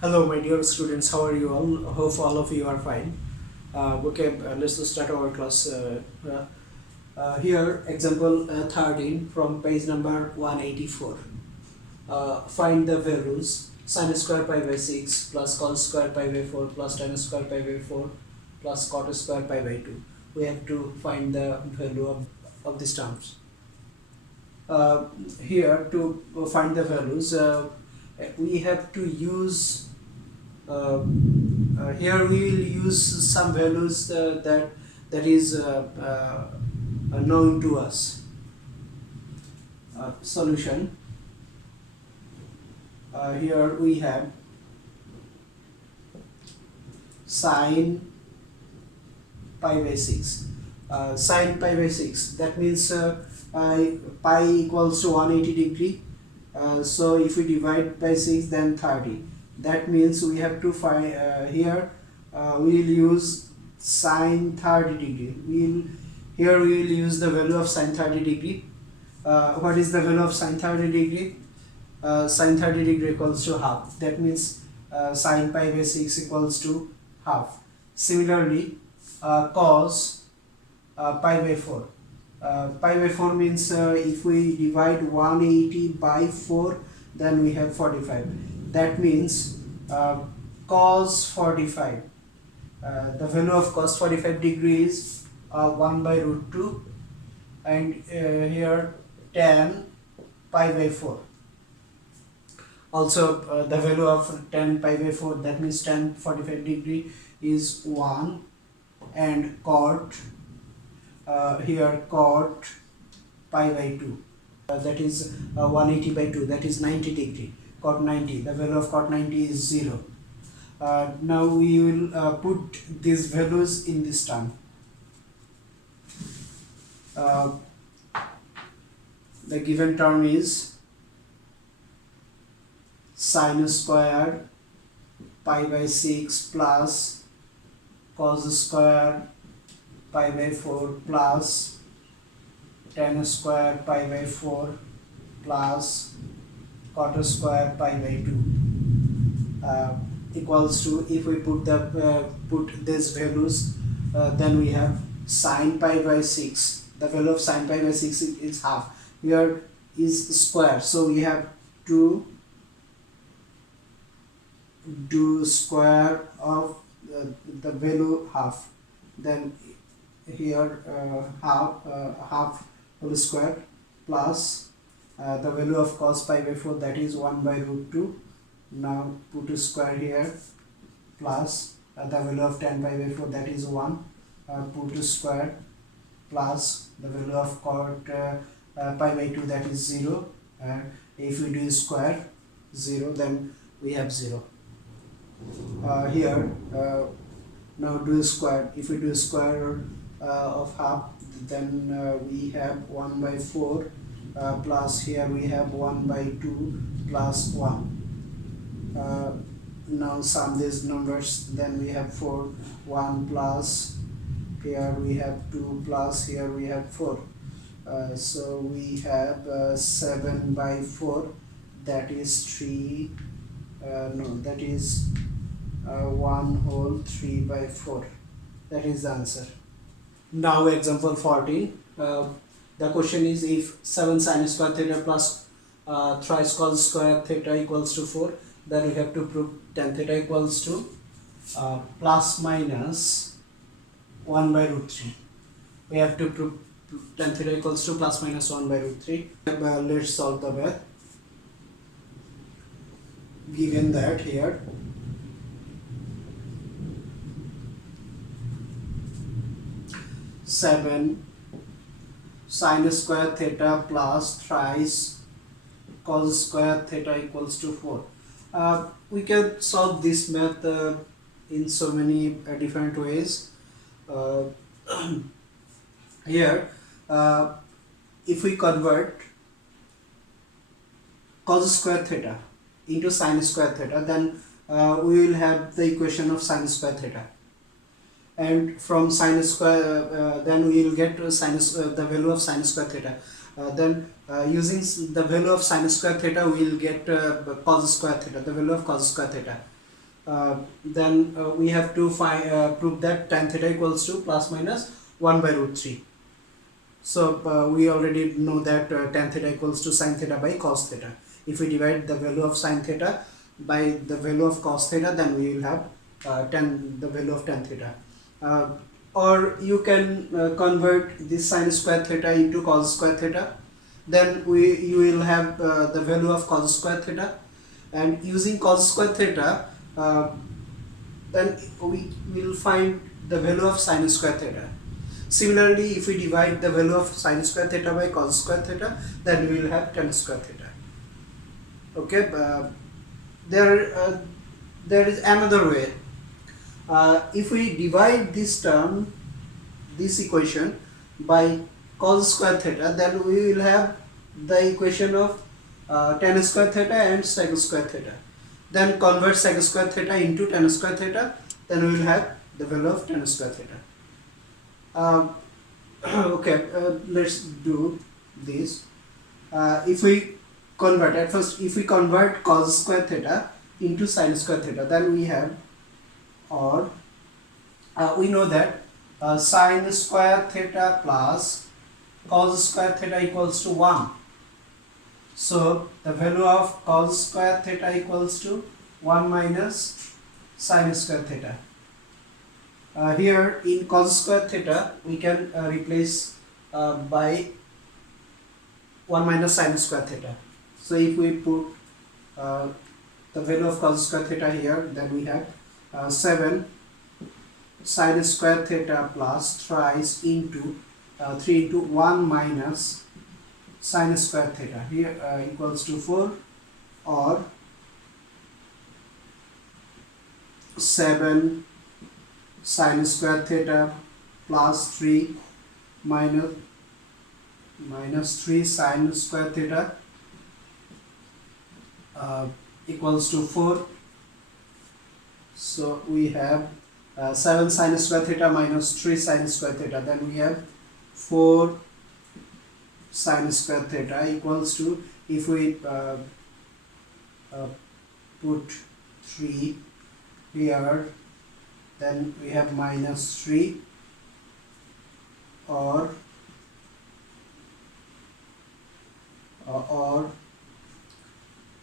Hello, my dear students. How are you all? Hope all of you are fine. Let's start our class. Here, example 13 from page number 184. Find the values sin square pi by 6 plus cos square pi by 4 plus tan square pi by 4 plus cot square pi by 2. We have to find the value of these terms. Here, to find the values, we have to use here we will use some values that is known to us. Solution. Here we have sine pi by 6. Sine pi by 6, that means pi equals to 180 degree. So if we divide by 6, then 30. That means we have to find here we will use sine 30 degree. Here we will use the value of sine 30 degree. What is the value of sine 30 degree? Sine 30 degree equals to half. That means sine pi by 6 equals to half. Similarly, cos pi by 4. Pi by 4 means if we divide 180 by 4, then we have 45. That means cos 45. The value of cos 45 degrees 1 by root 2, and here tan pi by 4. Also the value of tan pi by 4, that means tan 45 degree is 1, and cot here cot pi by 2, that is 180 by 2, that is 90 degree. Cot 90, the value of cot 90 is 0. Now we will put these values in this term. The given term is sin square pi by 6 plus cos square pi by 4 plus tan square pi by 4 plus cot square pi by 2 equals to, if we put these values, then we have sin pi by 6. The value of sin pi by 6 is half. Here is square, so we have to do square of the value half. Then here half whole square plus the value of cos pi by 4, that is 1 by root 2. Now put a square here plus the value of tan pi by 4, that is 1. Put a square plus the value of cot pi by 2, that is 0. If we do square 0, then we have 0. Here now do square. If we do square of half, then we have 1 by 4 plus here we have 1 by 2 plus 1. Now sum these numbers, then we have 4, 1 plus here we have 2 plus here we have 4. So we have 7 by 4, that is 3, that is 1 whole 3 by 4. That is the answer. Now example 14. The question is, if 7 sin square theta plus thrice cos square theta equals to 4, then we have to prove tan theta equals to plus minus 1 by root 3. We have to prove tan theta equals to plus minus 1 by root 3. Let's solve the math. Given that here seven sin square theta plus thrice cos square theta equals to 4. We can solve this math in so many different ways. Here if we convert cos square theta into sin square theta, then we will have the equation of sin square theta, and from sin square then we will get the value of sin square theta. Then using the value of sin square theta, we will get cos square theta, the value of cos square theta. then we have to prove that tan theta equals to plus minus 1 by root 3. So we already know that tan theta equals to sin theta by cos theta. If we divide the value of sin theta by the value of cos theta, then we will have the value of tan theta. Or you can convert this sin square theta into cos square theta. Then you will have the value of cos square theta, and using cos square theta, then we will find the value of sin square theta. Similarly, if we divide the value of sin square theta by cos square theta, then we will have tan square theta. Okay, there is another way. If we divide this term, this equation, by cos square theta, then we will have the equation of tan square theta and sec square theta. Then convert sec square theta into tan square theta, then we will have the value of tan square theta. Okay, let's do this. If we convert cos square theta into sin square theta, then we have, or we know that sin square theta plus cos square theta equals to 1. So the value of cos square theta equals to 1 minus sin square theta. Here in cos square theta we can replace by 1 minus sin square theta. So if we put the value of cos square theta here, then we have 7 sin square theta plus thrice into 3 into 1 minus sin square theta here equals to 4, or 7 sin square theta plus 3 minus 3 sin square theta equals to 4. So we have 7 sin square theta minus 3 sin square theta, then we have 4 sin square theta equals to, if we put 3 here, then we have minus 3, or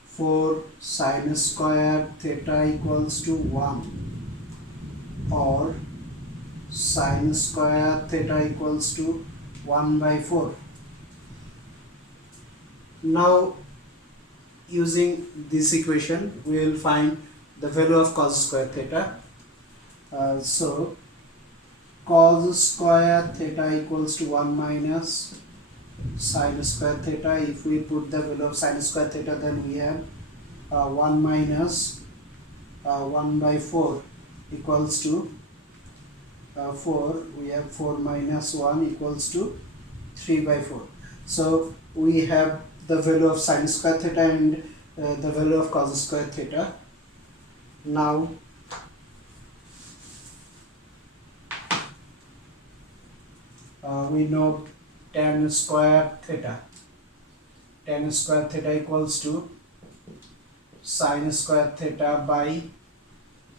4 sin square theta equals to 1, or sin square theta equals to 1 by 4. Now using this equation we will find the value of cos square theta. So cos square theta equals to 1 minus sin square theta. If we put the value of sin square theta, then we have 1 minus 1 by 4 equals to 4. We have 4 minus 1 equals to 3 by 4. So we have the value of sin square theta and the value of cos square theta. Now we know tan square theta. Tan square theta equals to sin square theta by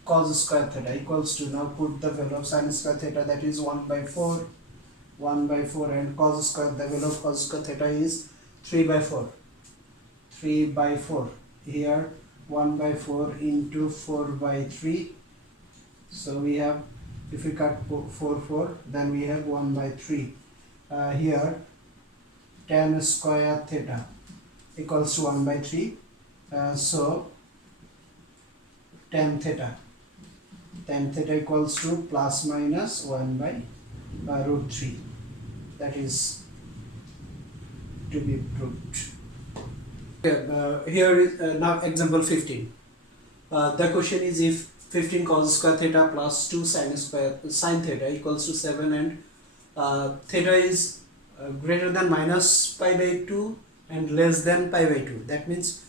cos square theta equals to, now put the value of sin square theta, that is 1 by 4, 1 by 4, and cos square, the value of cos square theta is 3 by 4, 3 by 4. Here 1 by 4 into 4 by 3. So we have, if we cut 4, then we have 1 by 3. Here tan square theta equals to 1 by 3. So tan theta equals to plus minus 1 by root 3. That is to be proved. Okay, here is now example 15. The question is, if 15 cos square theta plus 2 sin theta equals to 7, and theta is greater than minus pi by 2 and less than pi by 2. That means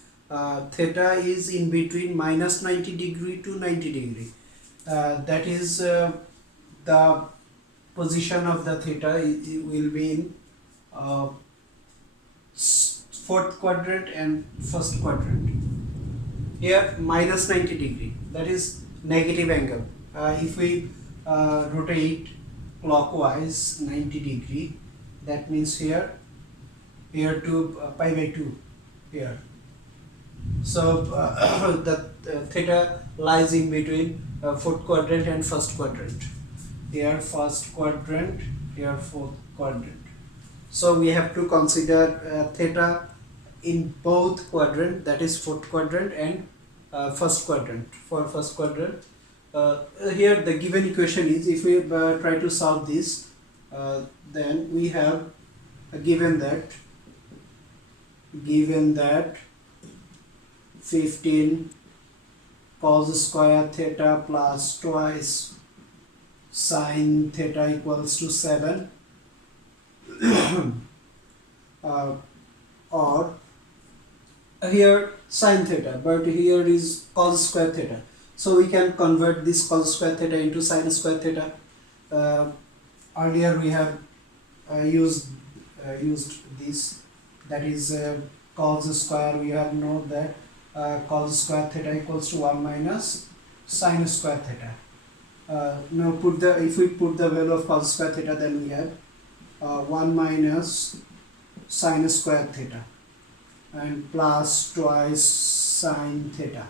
theta is in between minus 90 degree to 90 degree. That is the position of the theta will be in fourth quadrant and first quadrant. Here minus 90 degree, that is negative angle. If we rotate clockwise 90 degree, that means here to pi by 2 here. So the theta lies in between fourth quadrant and first quadrant. Here first quadrant, here fourth quadrant. So we have to consider theta in both quadrant, that is fourth quadrant and first quadrant. For first quadrant, here the given equation is, if we try to solve this, then we have given that 15 cos square theta plus twice sin theta equals to 7, or here sin theta, but here is cos square theta, so we can convert this cos square theta into sin square theta. Earlier we have used this, that is cos square. We have known that cos square theta equals to 1 minus sin square theta. Now if we put the value of cos square theta, then we have 1 minus sin square theta and plus twice sin theta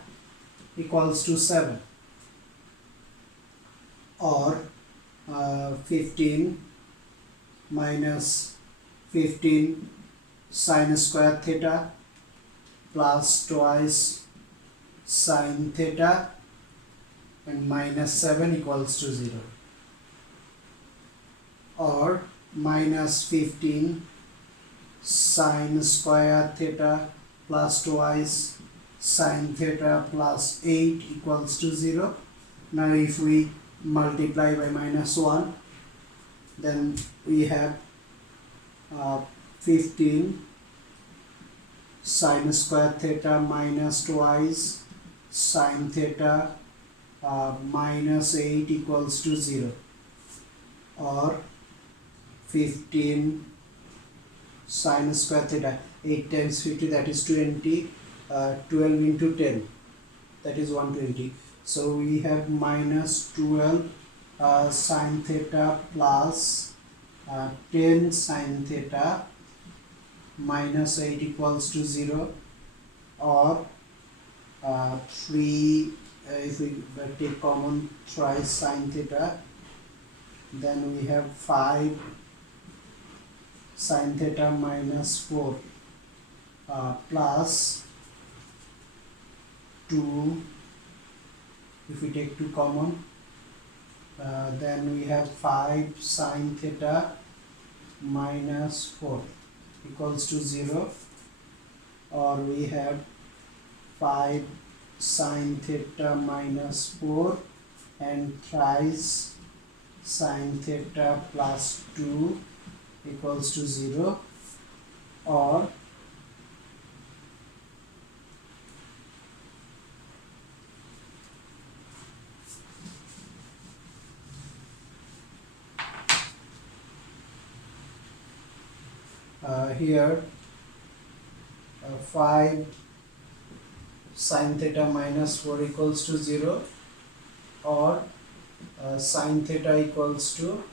equals to 7, or 15 minus 15 sin square theta plus twice sin theta and minus 7 equals to 0, or minus 15 sin square theta plus twice sin theta plus 8 equals to 0. Now if we multiply by minus 1, then we have 15 sin square theta minus twice sin theta minus 8 equals to 0, or 15 sin square theta, 8 times 50, that is 20, 12 into 10, that is 120. So we have minus 12 sin theta plus 10 sin theta minus 8 equals to 0, or 3, if we take common twice sin theta, then we have 5 sin theta minus 4 plus 2, if we take 2 common, then we have 5 sin theta minus 4 equals to 0, or we have 5 sin theta minus 4 and thrice sin theta plus 2 equals to 0, or here 5 sin theta minus 4 equals to 0, or sin theta equals to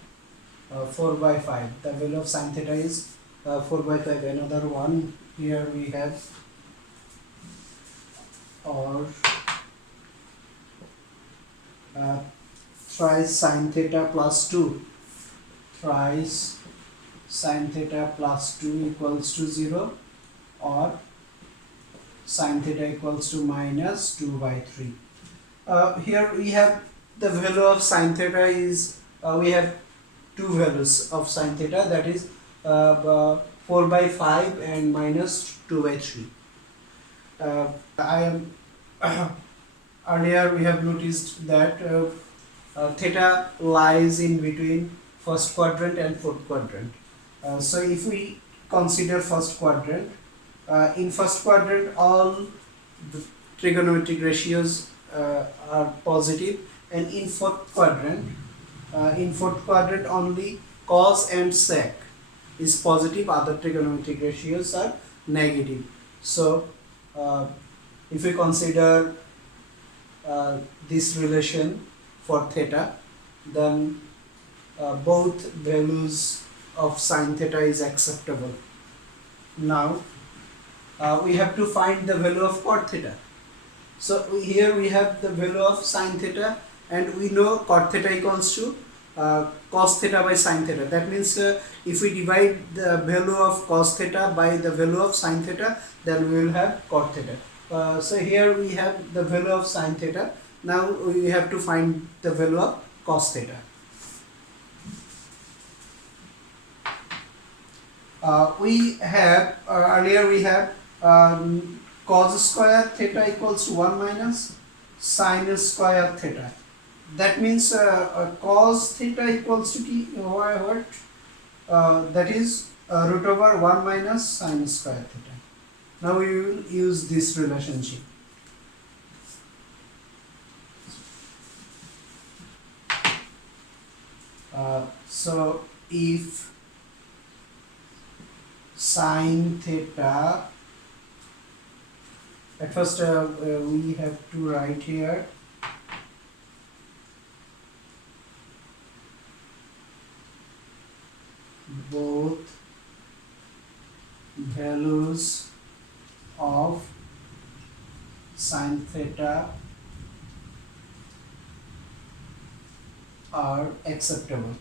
4 by 5. The value of sin theta is 4 by 5. Another one here we have, or thrice sin theta plus 2, thrice sin theta plus 2 equals to 0, or sin theta equals to minus 2 by 3. Here we have the value of sin theta is, we have two values of sin theta, that is 4 by 5 and minus 2 by 3. I am earlier we have noticed that theta lies in between first quadrant and fourth quadrant. So if we consider first quadrant, in first quadrant all the trigonometric ratios are positive, and in fourth quadrant only cos and sec is positive, other trigonometric ratios are negative. So if we consider this relation for theta, then both values of sine theta is acceptable. Now we have to find the value of cot theta. So here we have the value of sine theta, and we know cot theta equals to cos theta by sine theta. That means if we divide the value of cos theta by the value of sine theta, then we will have cot theta. So here we have the value of sine theta. Now we have to find the value of cos theta. We have earlier we have cos square theta equals to 1 minus sine square theta. That means cos theta equals to what? That is root over 1 minus sine square theta. Now we will use this relationship. So if sine theta, at first we have to write here both values of sine theta are acceptable.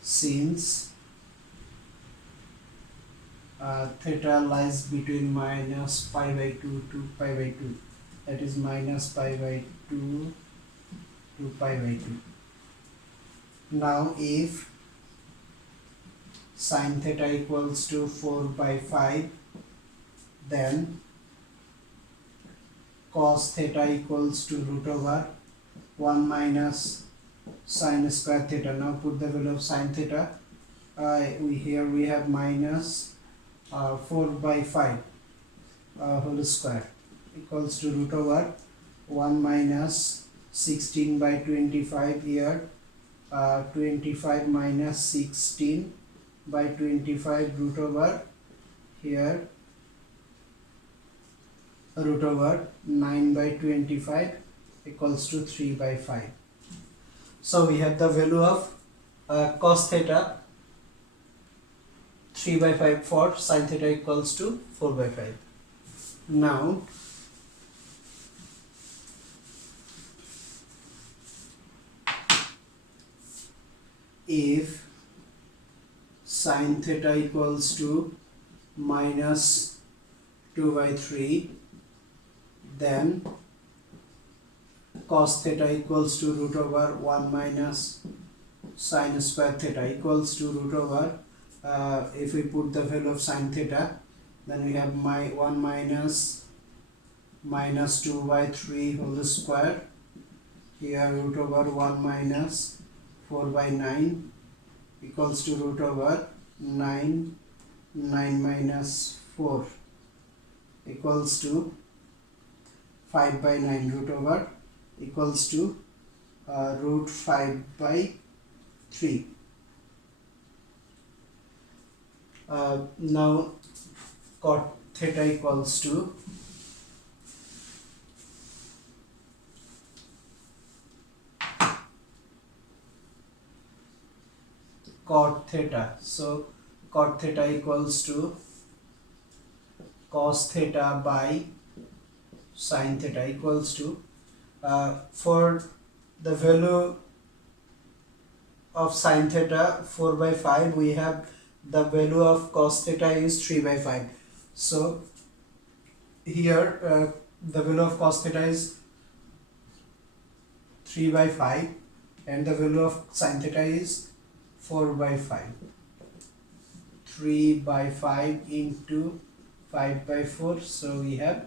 Since theta lies between minus pi by 2 to pi by 2, that is minus pi by 2 to pi by 2. Now if sine theta equals to 4 by 5, then cos theta equals to root over 1 minus sine square theta. Now put the value of sine theta. Here we have minus 4 by 5 whole square equals to root over 1 minus 16 by 25 here, 25 minus 16 by 25 root over here root over 9 by 25 equals to 3 by 5. So we have the value of cos theta 3 by 5 for sin theta equals to 4 by 5. Now if sin theta equals to minus 2 by 3, then cos theta equals to root over 1 minus sine square theta equals to root over, if we put the value of sine theta, then we have 1 minus 2 by 3 whole square, here root over 1 minus 4 by 9 equals to root over 9 minus 4 equals to 5 by 9 root over equals to root 5 by 3. Now cot theta equals to cot theta. So cot theta equals to cos theta by sin theta equals to, for the value of sin theta 4 by 5, we have the value of cos theta is 3 by 5. So here the value of cos theta is 3 by 5 and the value of sin theta is 4 by 5. 3 by 5 into 5 by 4, so we have,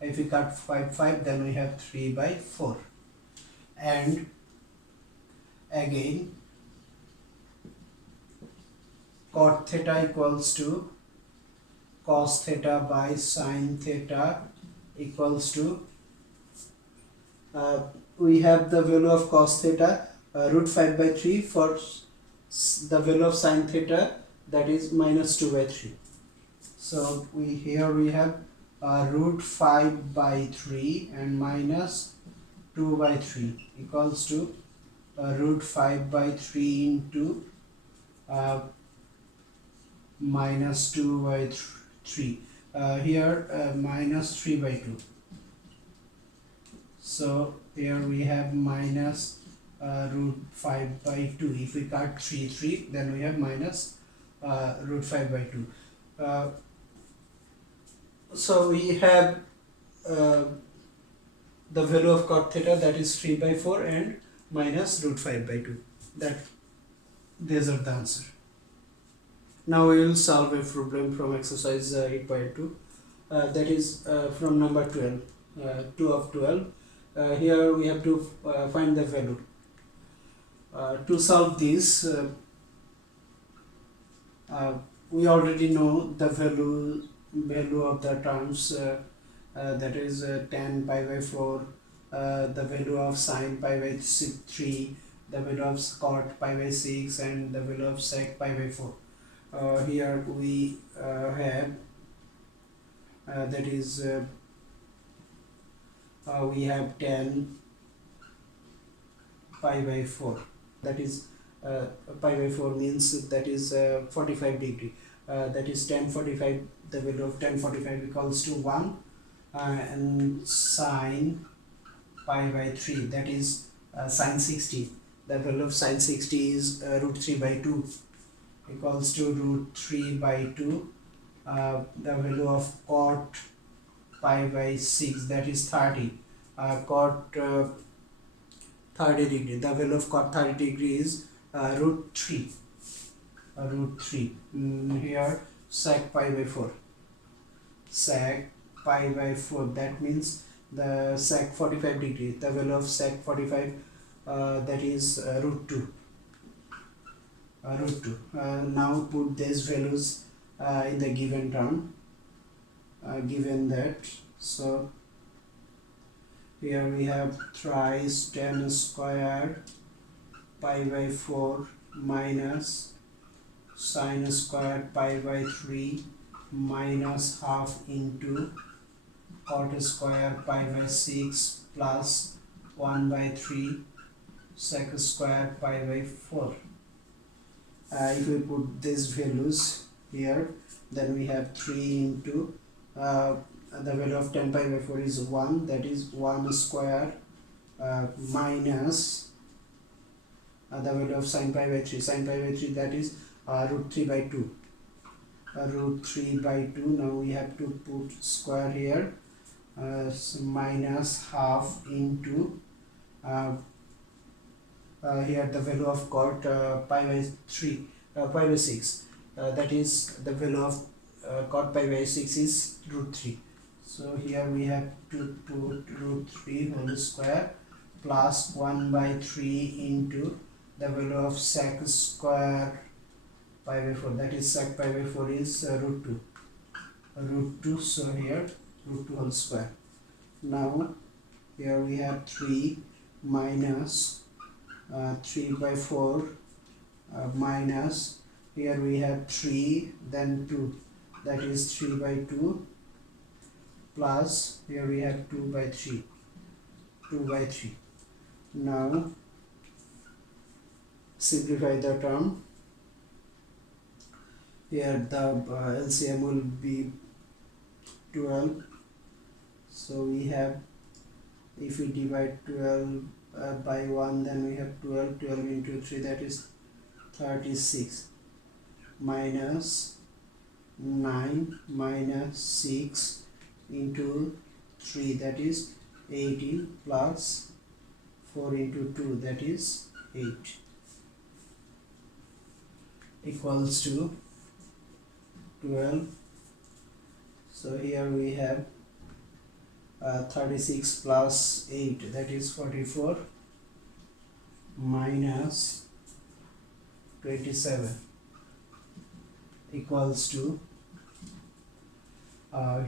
if we cut 5, then we have 3 by 4. And again cot theta equals to cos theta by sin theta equals to, we have the value of cos theta root 5 by 3, for the value of sin theta, that is minus 2 by 3. So here we have root 5 by 3 and minus 2 by 3 equals to root 5 by 3 into uh, minus 2 by 3. Here minus 3 by 2. So here we have minus root 5 by 2. If we cut 3 then we have minus root 5 by 2. So we have the value of cot theta, that is 3 by 4, and minus root 5 by 2. These are the answer. Now we will solve a problem from exercise 8.2, that is from number 12, 2 of 12. Here we have to find the value. To solve this, we already know the value of the terms, that is tan pi by 4, the value of sin pi by 3, the value of cot pi by 6, and the value of sec pi by 4. Here we have that is we have tan pi by 4, that is pi by 4 means that is 45 degree, that is tan 45, the value of tan 45 equals to 1, and sin pi by 3, that is sin 60, the value of sin 60 is root 3 by 2 equals to root 3 by 2, the value of cot pi by 6, that is 30, cot 30 degree, the value of cot 30 degree is root 3. Here sec pi by 4, sec pi by 4, that means the sec 45 degree, the value of sec 45, that is root 2. Now put these values in the given term, given that. So here we have thrice tan square pi by 4 minus sin square pi by 3 minus half into cot square pi by 6 plus 1 by 3 sec square pi by 4. If we put these values here, then we have 3 into the value of tan pi by 4 is 1, that is 1 square minus the value of sin pi by 3, that is root 3 by 2, root 3 by 2. Now we have to put square here, so minus half into here the value of cot pi by 6, that is the value of cot pi by 6 is root 3. So here we have to put root 3 whole square plus 1 by 3 into the value of sec square pi by 4, that is sec pi by 4 is root 2. So here root 2 whole square. Now here we have 3 minus 3 by 4 minus, here we have 3 then 2, that is 3 by 2 plus here we have 2 by 3. Now simplify the term. Here the LCM will be 12. So we have, if we divide 12 by 1, then we have 12 into 3, that is 36, minus 9 minus 6 into 3, that is 18, plus 4 into 2, that is 8, equals to 12. So here we have 36 plus 8, that is 44, minus 27 equals to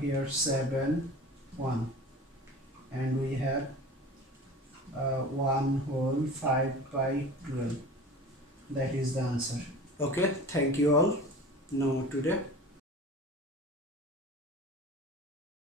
here 7 1, and we have 1 whole 5 by 12. That is the answer. Okay, thank you all. Now today